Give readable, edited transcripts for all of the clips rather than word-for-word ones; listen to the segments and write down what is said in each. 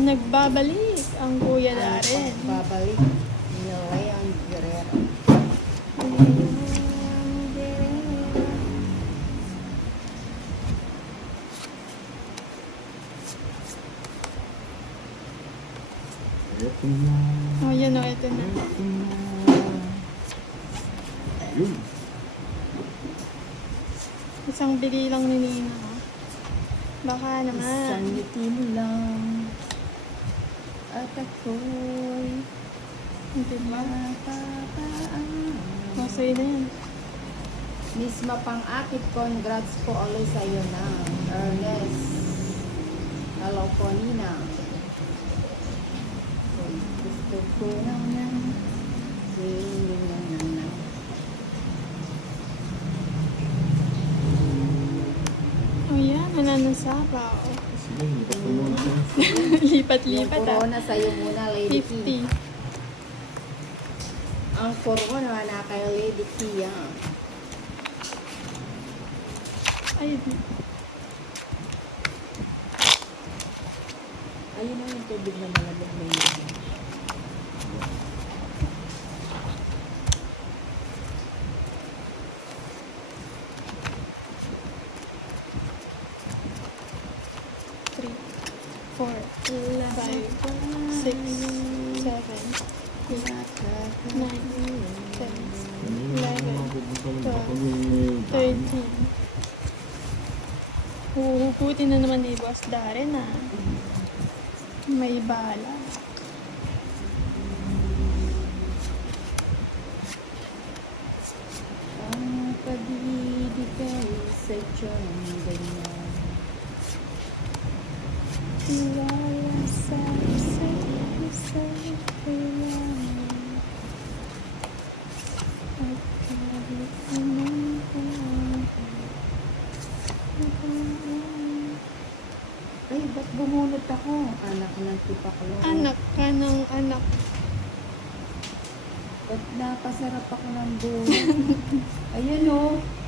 Nagbabalik ang Kuya Darren. Babalik. Leon Guerrero. Ito na. Oh, yan o, ito na. Ito na. Ayun. Isang bili lang ni Nina. Oh. Baka Isang naman. ngiti mo lang. At ako'y Diba? mapapaang. Masaya na yan. Miss Mapang-akit, congrats po ulit sa'yo na. Ernest. Hello po, Nina. Gusto ko lang yan. Oh, yan. Wala nang sabaw. Sige, lipat ko muna ito. Yung Lipat-lipat ah. corona sa'yo muna, Lady P. 50. Ang corona wala kay Lady P. Ay, Ayun na yung tubig na malamig na yun. three, 4, 5, 6, 7, 8, 9, 10, Pupunta ng 13. Huhugutin na naman ni Boss Darren ah. May bala. Ang pag-ibig ay sadyang ganyan. Iwala sa isa't isa kailangan. At kahit anong Ay, ba't bumunot ako? Anak ng tipaklo. anak ka ng anak. Ba't napasarap ako ng bunot? Ayun o.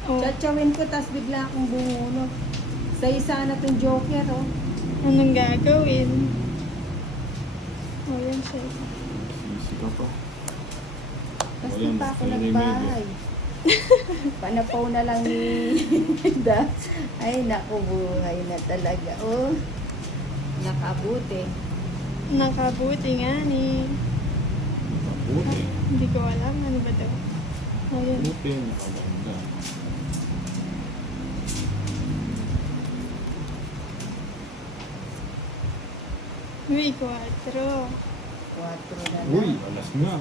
Oh. Tsatsawin ko, tas bigla akong bumunot. Sa isa na tong joker o. Anong gagawin? Oh, yan siya. Sika pa. Tapos Ayan, di pa ako sa nagbahay. Panapaw na lang ni Da. Ay, naku, buhay na talaga. Oh, nakabuti. Nakabuti nga ni. Buti. Hindi ko alam. Ano ba daw? Ayun. Buti, nakaganda. Uy, 4. 4 na lang. Uy, alas nga.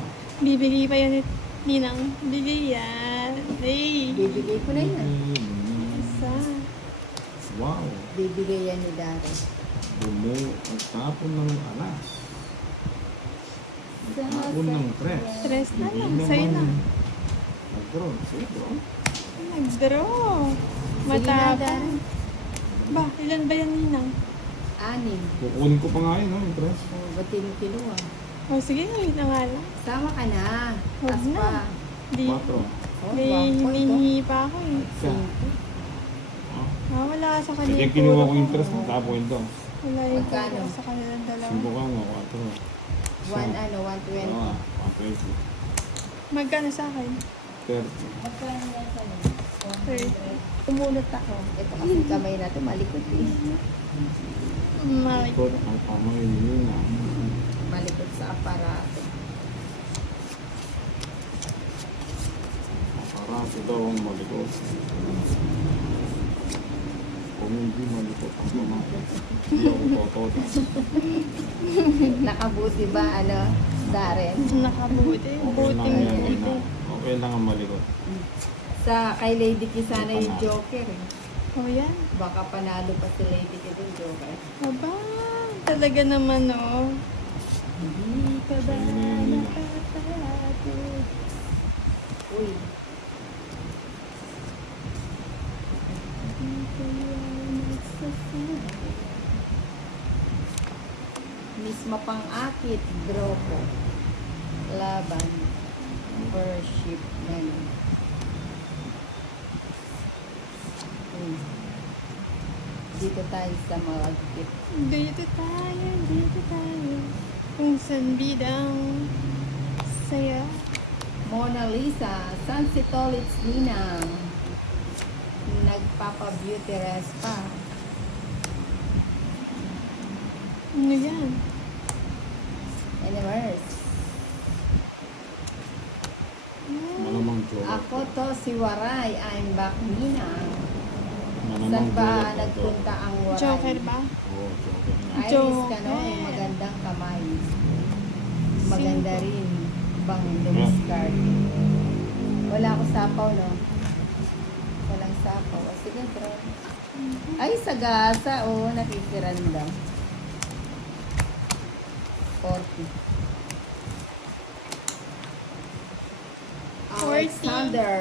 Bibigay pa yan ni Ninang. Bigay yan. Hey. Bibigay ko na yan. Isa. Wow. Bibigay yan ni Dari. Ang tapon ng alas. Ang tapon ng tres. Tres na lang. Hindi Sa'yo na. naman nag-draw. Sige, draw. Nag-draw. Matapang. Ba, ilan ba yan, Ninang? 6. Kukunin ko pa nga yun, yung tres. Oh, ba't tinikiluwa? O, sige, ngayon na nga lang. Sama ka na. Huwag Tas na. pa. Di, 4. Oh, may hinihingi pa ako eh. Ah, wala sa kanila. Kaya kinuha ko yung tres, tapon ito. Wala yung Magkano? puro sa kanilang dalawa. Subukan mo, 4. 120. 20. Magkano sa akin? 30. Magkano yan sa'yo? 30. Umunot ako. Ito kasi kamay na ito, malikot eh. Malik. Ikot ang kamay nila. Malikot sa aparato. Aparato daw ang malikot. Kung hindi malikot ang kamay, hindi ako totoda. Nakabuti ba, Darren? Nakabuti. Buti lang mo yan, buti. okay lang ang malikot. Sa kay Lady Ki sana yung joker eh. O yan. Baka panalo pa si Lady Ki din joker. Aba, talaga naman oh. Hindi ka ba nakapagod? Uy. Hindi kaya nagsasabi. Miss Mapang-akit, draw ko. Laban. Worship na yun. Uy. dito tayo sa Malagkit. Dito tayo. Kung saan bidang saya. Mona Lisa, Sunset Olits Ninang. Nagpapa-beauty rest pa. Ano yan? Anyways, Malamang joke. ako to si Waray. I'm back, Ninang. Malamang Saan ba joke. nagpunta ang Waray? Joker ba? Oo, joke na. Iris Joker. Canoe, magandang kamay. Maganda rin. Bang dumiskard. Wala ako sapaw, no? Walang sapaw. O, sige, bro. Ay, sagasa. Oo, nakikirandam. 40. 40. Alexander.